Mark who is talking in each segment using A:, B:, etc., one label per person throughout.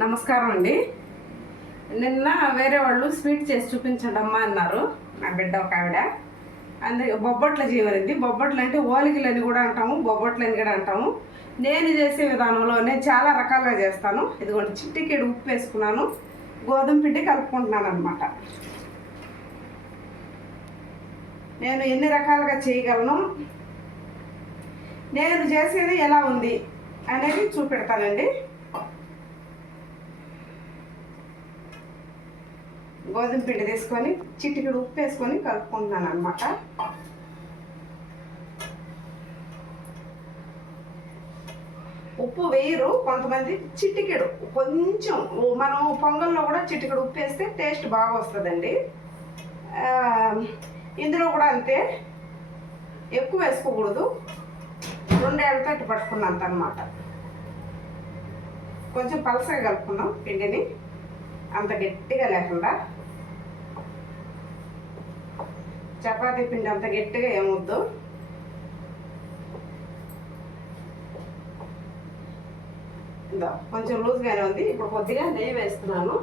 A: నమస్కారం అండి. నిన్న వేరే వాళ్ళు స్వీట్ చేసి చూపించండి అమ్మా అన్నారు. నా బిడ్డ ఒక ఆవిడ. అందుకే బొబ్బట్ల జీవనిది బొబ్బట్లు అంటే ఓలికలు అని కూడా అంటాము బొబ్బట్లు అని కూడా అంటాము. నేను చేసే విధానంలో నేను చాలా రకాలుగా చేస్తాను. ఇదిగోండి చిట్టికేడు ఉప్పు వేసుకున్నాను. గోధుమ పిండి కలుపుకుంటున్నాను అనమాట నేను ఎన్ని రకాలుగా చేయగలను? నేను చేసేది ఎలా ఉంది అనేది చూపెడతానండి. గోధుమ పిండి తీసుకొని చిటికెడు ఉప్పు వేసుకొని కలుపుకుంటున్నాను అనమాట ఉప్పు వేయరు కొంతమంది చిటికెడు కొంచెం మనం పొంగల్లో కూడా చిటికెడు ఉప్పు వేస్తే టేస్ట్ బాగా వస్తుందండి. ఇందులో కూడా అంతే ఎక్కువ వేసుకోకూడదు. రెండేళ్ళతో ఇటు పట్టుకున్నంత అనమాట కొంచెం పలసగా కలుపుకున్నాం పిండిని. అంత గట్టిగా లేకుండా. చపాతీ పిండి అంత గట్టిగా ఏమొద్దు. కొంచెం లూజ్గానే ఉంది. ఇప్పుడు కొద్దిగా నెయ్యి వేస్తున్నాను.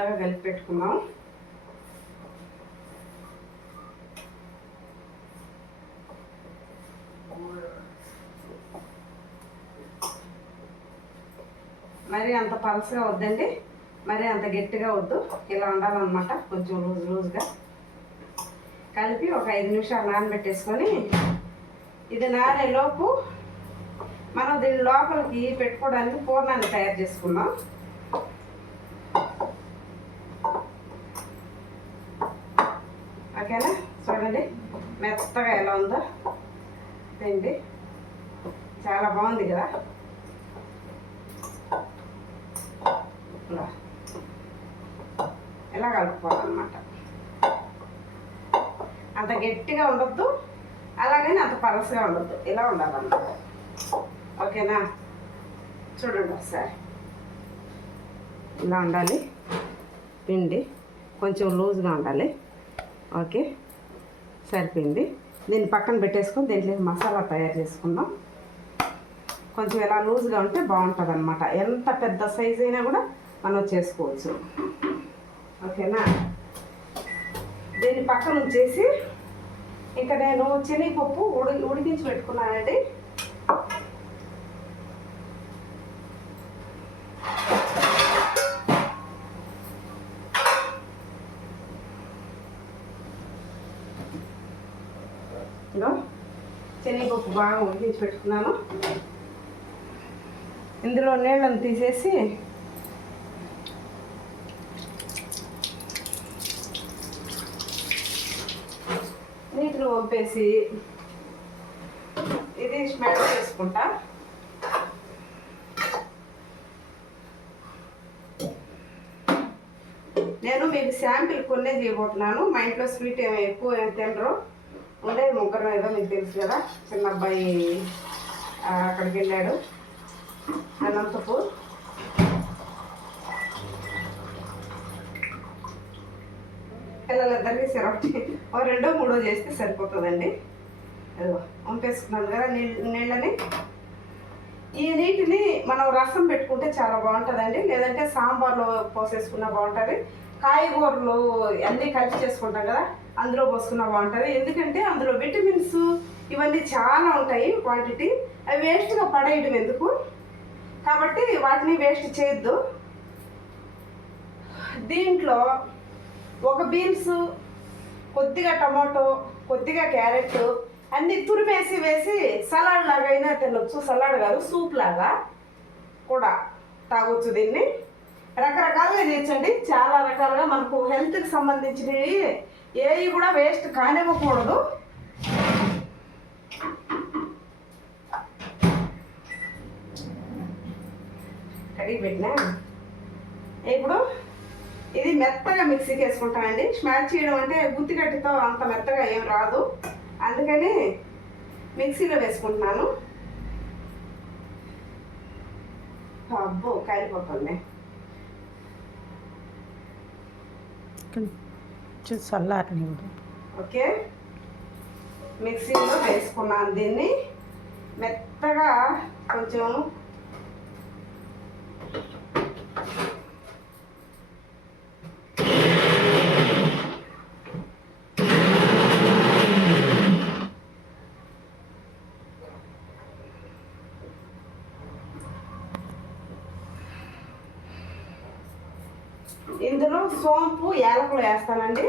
A: ఇలా కలిపి పెట్టుకున్నాం. మరి అంత పలసగా వద్దండి. మరి అంత గట్టిగా వద్దు. ఇలా ఉండాలన్నమాట కొంచెం లూజ్ లూజ్గా. కలిపి ఒక ఐదు నిమిషాలు నానబెట్టేసుకొని ఇది నానేలోపు మనం దీని లోపలికి పెట్టుకోవడానికి పూర్ణాన్ని తయారు చేసుకున్నాం ఓకేనా చూడండి మెత్తగా ఎలా ఉందో పిండి చాలా బాగుంది కదా? ఇలా ఇలా కలుపుకోవాలన్నమాట. అంత గట్టిగా ఉండొద్దు అలాగని అంత పలసగా ఉండొద్దు. ఇలా ఉండాలన్నమాట. ఓకేనా? చూడండి ఒకసారి. ఇలా ఉండాలి. పిండి కొంచెం లూజ్గా ఉండాలి. ఓకే? సరిపోయింది. దీన్ని పక్కన పెట్టేసుకొని దీంట్లో మసాలా తయారు చేసుకుందాం. కొంచెం ఇలా లూజ్గా ఉంటే బాగుంటుంది అనమాట ఎంత పెద్ద సైజ్ అయినా కూడా మనం చేసుకోవచ్చు. ఓకేనా? దీన్ని పక్కన ఉంచేసి ఇంకా నేను శనగపప్పు ఉడి ఉడికించి పెట్టుకున్నానండి ఇదిగో శనగపప్పు బాగా ఉడికించి పెట్టుకున్నాను. ఇందులో నీళ్ళను తీసేసి నీటిని వంపేసి ఇది స్మెల్ చేసుకుంటా. నేను మీకు శాంపిల్ కొన్నే చేయబోతున్నాను మా ఇంట్లో స్వీట్ ఏమి ఎక్కువ తినరు. ఉండేది ముగ్గురు ఏదో మీకు తెలుసు కదా? చిన్న అబ్బాయి అక్కడికి వెళ్ళాడు. అనంతపూర్. పిల్లలిద్దరికీ సిరప్ ఓ రెండో మూడో చేస్తే సరిపోతుందండి. అదిగో వంపేసుకున్నాను కదా నీళ్ళ నీళ్ళని. ఈ నీటిని మనం రసం పెట్టుకుంటే చాలా బాగుంటుందండి. లేదంటే సాంబార్లో పోసేసుకున్నా బాగుంటుంది. కాయగూరలు అన్నీ కలిపి చేసుకుంటాం కదా? అందులో పోసుకున్నా బాగుంటుంది. ఎందుకంటే అందులో విటమిన్స్ ఇవన్నీ చాలా ఉంటాయి క్వాంటిటీ అవి వేస్ట్గా పడేయడం ఎందుకు? కాబట్టి వాటిని వేస్ట్ చేయొద్దు. దీంట్లో ఒక బీన్స్ కొద్దిగా టమాటో కొద్దిగా క్యారెట్ అన్ని తురిమేసి వేసి సలాడ్ లాగా అయినా తినొచ్చు. సలాడ్ కాదు సూప్ లాగా కూడా తాగొచ్చు దీన్ని. రకరకాలుగా చేయొచ్చండి. చాలా రకాలుగా మనకు హెల్త్కి సంబంధించినవి ఏవి కూడా వేస్ట్ కానివ్వకూడదు. కడిగి పెట్టినా? ఇప్పుడు ఇది మెత్తగా మిక్సీకి వేసుకుంటానండి స్మాష్ చేయడం అంటే గుత్తిగట్టితో అంత మెత్తగా ఏం రాదు. అందుకని మిక్సీలో వేసుకుంటున్నాను. అబ్బో కాలిపోతుంది.
B: కొంచెం చల్లారనివ్వడు
A: ఓకే? మిక్సీలో వేసుకున్నాను దీన్ని. మెత్తగా కొంచెం ఇందులో సోంపు యాలకులు వేస్తానండి.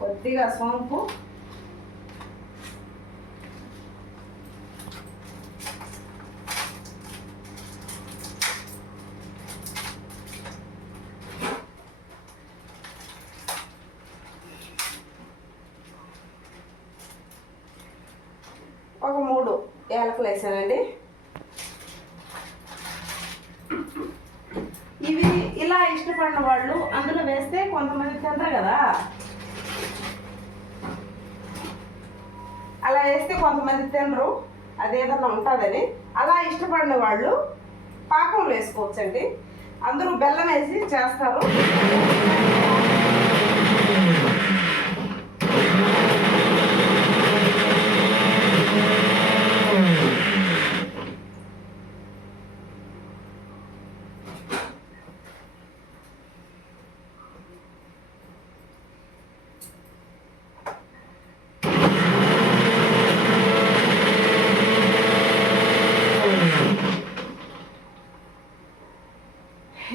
A: కొద్దిగా సోంపు ఒక మూడు యాలకులు వేసానండి. ఇవి ఇలా ఇష్టపడిన వాళ్ళు అందులో వేస్తే కొంతమంది తినరు కదా. అలా వేస్తే కొంతమంది తినరు. అదేదన్నా ఉంటుందని. అలా ఇష్టపడిన వాళ్ళు పాకంలో వేసుకోవచ్చండి. అందరూ బెల్లం వేసి చేస్తారు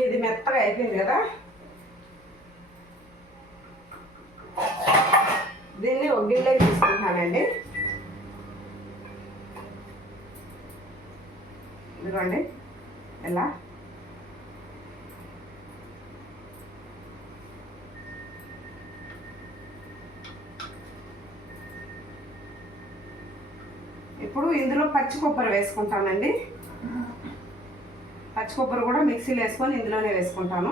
A: ఇది మెత్తగా అయిపోయింది కదా దీన్ని ఒక గిన్నెలోకి తీసుకుంటున్నానండి ఇదిగోండి ఎలా ఇప్పుడు ఇందులో పచ్చి కొబ్బరి వేసుకుంటానండి. పచ్చి కొబ్బరి కూడా మిక్సీలో వేసుకొని ఇందులోనే వేసుకుంటాను.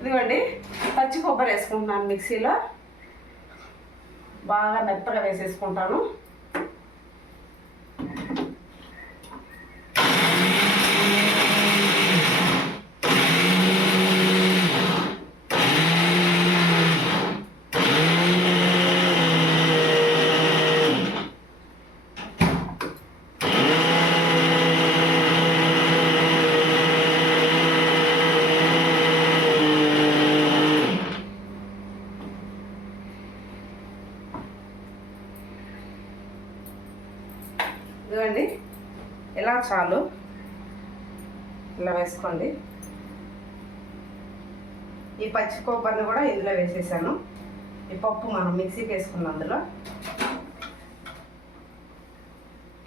A: ఇదిగోండి పచ్చి కొబ్బరి వేసుకుంటున్నాను మిక్సీలో. బాగా మెత్తగా వేసేసుకుంటాను ఇదిగోండి ఇలా చాలు. ఇలా వేసుకోండి. ఈ పచ్చి కొబ్బరిని కూడా ఇందులో వేసేసాను. ఈ పప్పు మనం మిక్సీకి వేసుకున్నాం అందులో.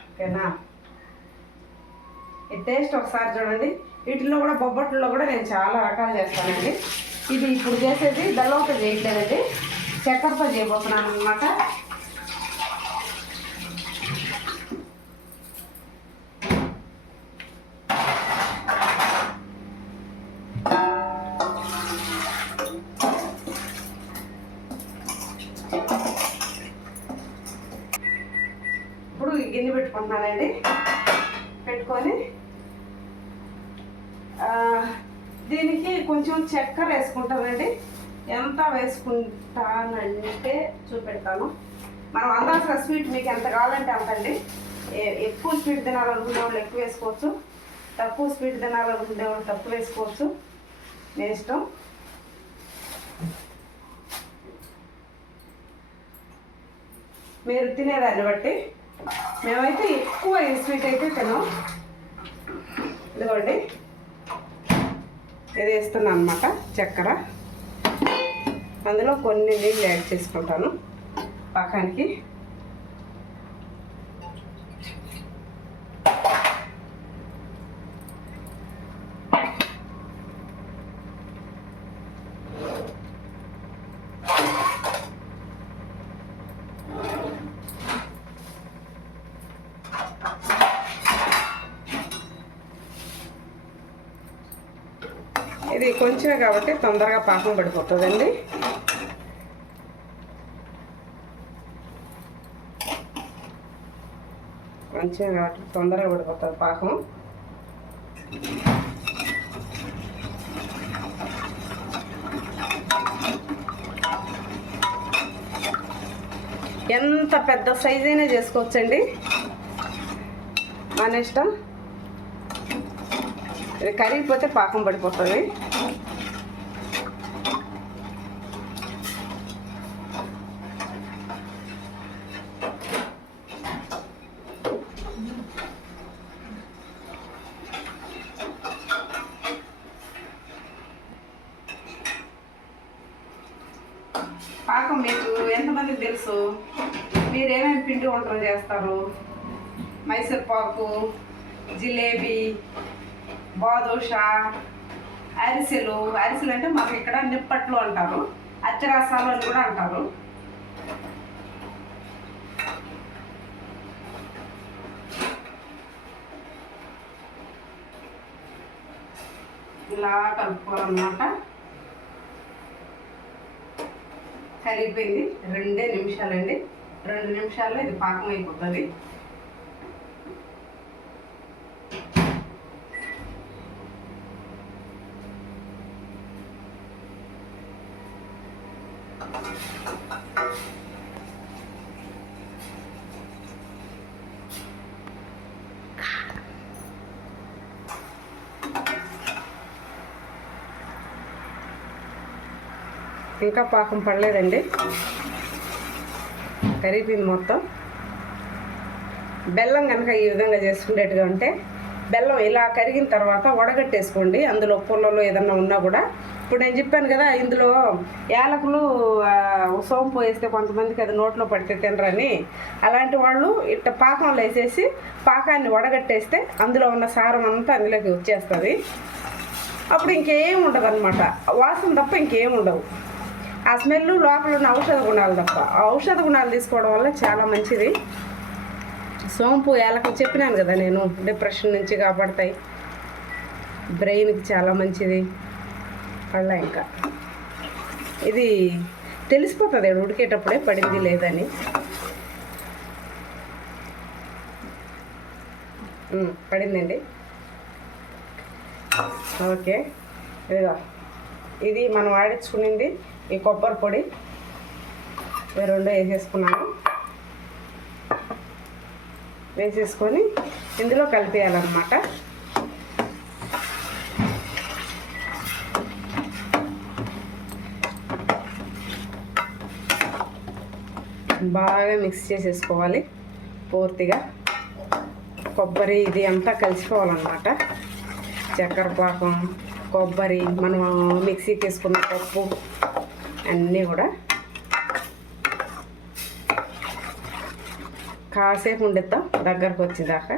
A: ఓకేనా? ఈ టేస్ట్ ఒకసారి చూడండి. వీటిల్లో కూడా బొబ్బట్లలో కూడా నేను చాలా రకాలు చేస్తానండి. ఇది ఇప్పుడు చేసేది బెల్లంతో చేయట్లేదండి. చక్కెరతో చేయబోతున్నాను అనమాట ఇప్పుడు ఈ గిన్నె పెట్టుకుంటున్నానండి పెట్టుకొని ఆ, దీనికి కొంచెం చక్కెర వేసుకుంటానండి. ఎంత వేసుకుంటానంటే చూపెడతాను. మనం అందాల్సిన స్వీట్ మీకు ఎంత కావాలంటే అంత అండి ఎక్కువ స్వీట్ తినాలనుకునే వాళ్ళు ఎక్కువ వేసుకోవచ్చు. తక్కువ స్వీట్ తినాలనుకునే వాళ్ళు తక్కువ వేసుకోవచ్చు. మీ ఇష్టం. మీరు తినేదాన్ని బట్టి మేమైతే ఎక్కువ ఈ స్వీట్ అయితే తినాం ఇదిగోండి. ఇది వేస్తున్నాను అనమాట చక్కెర. అందులో కొన్ని నీళ్ళు యాడ్ చేసుకుంటాను. పాకానికి ఇది కొంచెమే కాబట్టి తొందరగా పాకం పడిపోతుందండి. కొంచెం కాబట్టి తొందరగా పడిపోతుంది పాకం. ఎంత పెద్ద సైజ్ అయినా చేసుకోవచ్చండి. మన ఇష్టం. ఇది కరిగిపోతే పాకం పడిపోతుంది పాకం మీకు ఎంతమందికి తెలుసు మీరు ఏమేమి పిండి వంటలు చేస్తారు? మైసూర్పాకు జిలేబీ బాదుషా అరిసెలు. అరిసెలు అంటే మాకు ఇక్కడ నిప్పట్లు అంటారు అచ్చరసాలు అని కూడా అంటారు. ఇలా కలుపుకోవాలన్నమాట. కరిగిపోయింది రెండే నిమిషాలండి. రెండు నిమిషాల్లో ఇది పాకం అయిపోతుంది ఇంకా పాకం పడలేదండి. కరిగిపోయింది మొత్తం. బెల్లం కనుక ఈ విధంగా చేసుకునేట్టుగా ఉంటే బెల్లం ఇలా కరిగిన తర్వాత వడగట్టేసుకోండి. అందులో పుల్లలు ఏదన్నా ఉన్నా కూడా. ఇప్పుడు నేను చెప్పాను కదా ఇందులో యాలకులు సోంపు వేస్తే కొంతమందికి అది నోట్లో పడితే తినరని. అలాంటి వాళ్ళు ఇట్ట పాకంలో వేసేసి పాకాన్ని వడగట్టేస్తే అందులో ఉన్న సారం అంతా అందులోకి వచ్చేస్తుంది. అప్పుడు ఇంకేం ఉండదు అనమాట వాసన తప్ప ఇంకేం ఉండవు. ఆ స్మెల్ లోపల ఉన్న ఔషధ గుణాలు తప్ప. ఔషధ గుణాలు తీసుకోవడం వల్ల చాలా మంచిది. సోంపు యాలకు చెప్పినాను కదా నేను. డిప్రెషన్ నుంచి కాపాడతాయి. బ్రెయిన్కి చాలా మంచిది. పళ్ళ ఇంకా. ఇది తెలిసిపోతుంది ఉడికేటప్పుడే పడింది లేదని. పడిందండి. ఓకే. ఇదిగో. ఇది మనం ఆడించుకునింది ఈ కొబ్బరి పొడి రెండు వేసేసుకున్నాను. వేసేసుకొని ఇందులో కలిపేయాలన్నమాట. బాగా మిక్స్ చేసేసుకోవాలి పూర్తిగా. కొబ్బరి ఇది అంతా కలిసిపోవాలన్నమాట. చక్కెర పాకం కొబ్బరి మనం మిక్సీకి వేసుకున్న పప్పు అన్నీ కూడా కాసేపు ఉండిద్దాం దగ్గరకు వచ్చేదాకా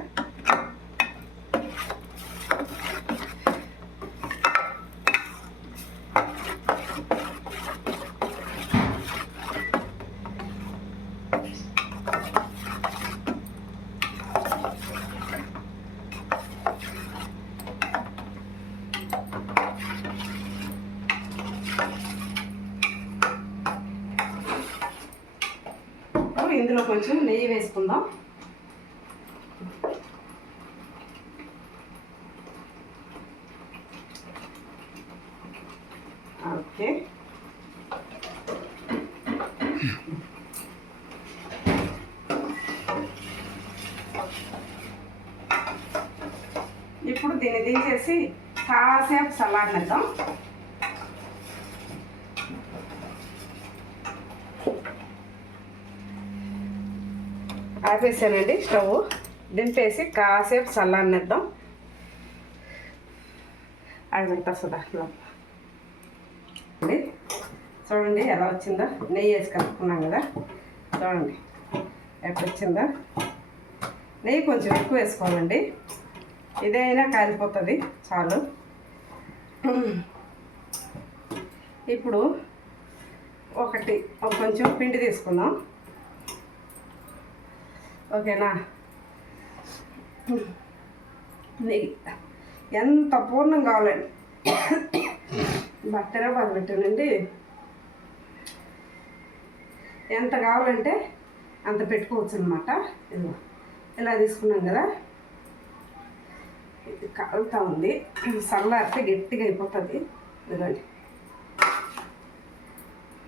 A: ఇప్పుడు ఇందులో కొంచెం నెయ్యి వేసుకుందాం ఓకే. ఇప్పుడు దీన్ని దించేసి కాసేపు చల్లారనిద్దాం ఆపేసానండి స్టవ్. దింపేసి కాసేపు చల్లారనిద్దాం అది పెడతా సుధా చూడండి ఎలా వచ్చిందో. నెయ్యి వేసి కలుపుకున్నాం కదా. చూడండి ఎట్లా వచ్చిందో. నెయ్యి కొంచెం ఎక్కువ వేసుకోవాలండి. ఇదైనా కాలిపోతుంది చాలు. ఇప్పుడు ఒకటి ఒక కొంచెం పిండి తీసుకుందాం. ఓకేనా? నెయ్యి. ఎంత పూర్ణం కావాలండి. బట్టరే బాగా పెట్టానండి ఎంత కావాలంటే అంత పెట్టుకోవచ్చు అనమాట ఇదిగో ఇలా తీసుకున్నాం కదా. ఇది కాలుతా ఉంది. సల్లారితే గట్టిగా అయిపోతుంది. ఇదిగోండి.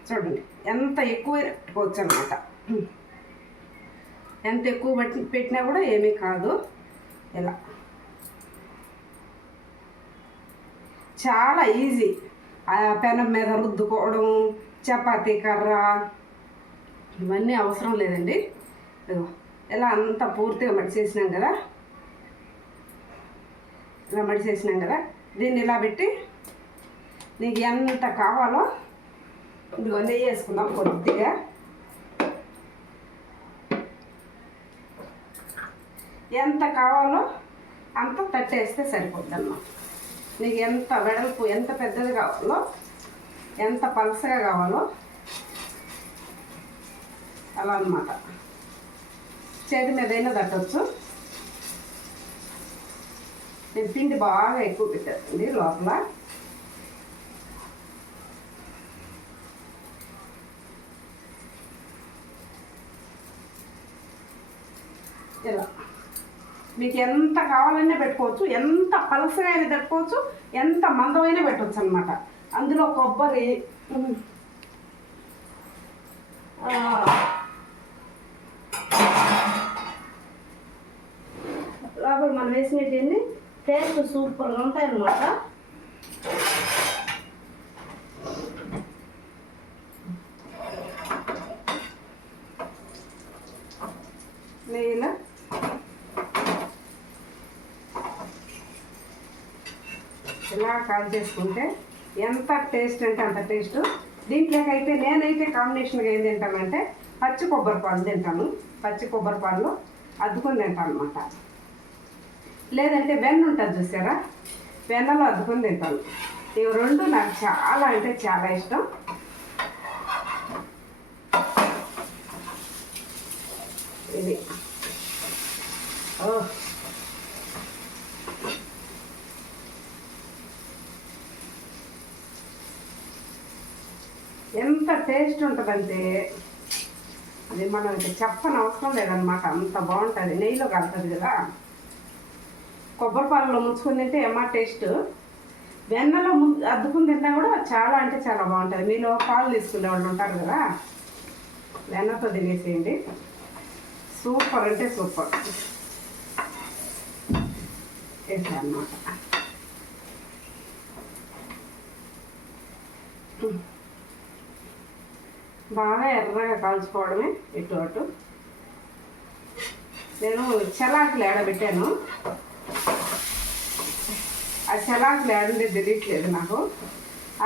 A: చూడండి ఎంత ఎక్కువ పెట్టుకోవచ్చు అనమాట ఎంత ఎక్కువ పట్టి పెట్టినా కూడా ఏమీ కాదు. ఇలా. చాలా ఈజీ. ఆ పెనం మీద రుద్దుకోవడం చపాతీ కర్ర ఇవన్నీ అవసరం లేదండి. ఎలా ఇలా అంతా పూర్తిగా మడిచేసినాం కదా? ఇలా మడిచేసినాం కదా? దీన్ని ఇలా పెట్టి నీకు ఎంత కావాలో ఇదిగో నెయ్యి వేసుకుందాం కొద్దిగా. ఎంత కావాలో అంత తట్టేస్తే సరిపోద్ది అన్నమాట. నీకు ఎంత వెడల్పు ఎంత పెద్దది కావాలో ఎంత పలసగా కావాలో అలా అనమాట చేతి మీద అయినా తట్టవచ్చు నేను పిండి బాగా ఎక్కువ పెట్టానండి లోపల. ఇలా. మీకు ఎంత కావాలన్నా పెట్టుకోవచ్చు ఎంత పలసగా అయినా పెట్టుకోవచ్చు ఎంత మందమైనా పెట్టవచ్చు అనమాట అందులో కొబ్బరి లోపల మనం వేసినట్టు టేస్ట్ సూపర్గా ఉంటాయి అన్నమాట. నెయ్యిలో ఇలా కాల్ చేసుకుంటే ఎంత టేస్ట్ అంటే అంత టేస్ట్ దీంట్లోకైతే నేనైతే కాంబినేషన్గా ఏం తింటానంటే పచ్చి కొబ్బరి పాలు తింటాను. పచ్చి కొబ్బరి పాలు అద్దుకొని తింటాను అనమాట లేదంటే వెన్న ఉంటుంది చూసారా? వెన్నలో అద్దుకొని తింటాను ఇవి రెండు నాకు చాలా అంటే చాలా ఇష్టం. ఇది. ఓ. ఎంత టేస్ట్ ఉంటుందంటే అది మనం ఇంకా చెప్పని అవసరం లేదనమాట అంత బాగుంటుంది. నెయ్యిలో కలుతుంది కదా. కొబ్బరి పాలలో ముంచుకొని తింటే ఏమా టేస్ట్. వెన్నలో ము అద్దుకుని తింటా కూడా చాలా అంటే చాలా బాగుంటుంది. మీలో పాలు తీసుకునే వాళ్ళు ఉంటారు కదా వెన్నతో తినేసేయండి సూపర్ అంటే సూపర్. వేసా అనమాట బాగా ఎర్రగా కాల్చుకోవడమే ఇటు అటు. నేను చలాకులు ఏడబెట్టాను. ఆ చలాకులు ఏడంటే తెలియట్లేదు నాకు.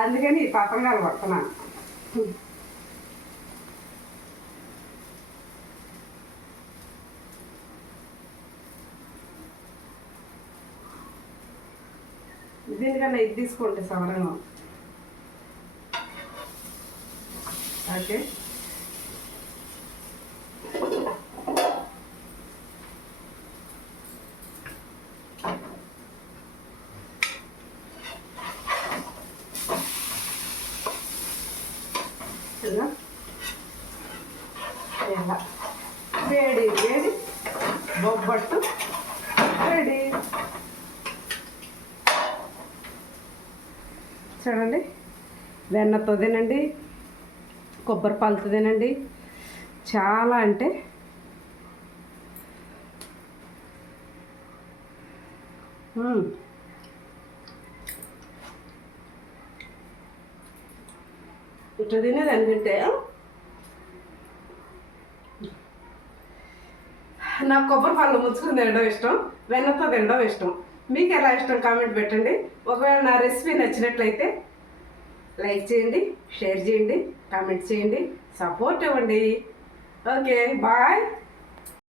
A: అందుకని ఈ పతంగాలు పడుతున్నాను దీనికన్నా ఇది తీసుకోండి సవరంగా ఓకే ఇలా ఇలా వేడి వేడి బొబ్బట్టు రెడీ చూడండి వెన్నతో తినండి కొబ్బరి పాలతో తినండి చాలా అంటే ఇట్లా తినేది తింటే నాకు కొబ్బరి పాలు ముచ్చుకుని తినడం ఇష్టం వెన్నతో తినడం ఇష్టం. మీకు ఎలా ఇష్టం కామెంట్ పెట్టండి. ఒకవేళ నా రెసిపీ నచ్చినట్లయితే లైక్ చేయండి షేర్ చేయండి కామెంట్ చేయండి సపోర్ట్ ఇవ్వండి. Okay bye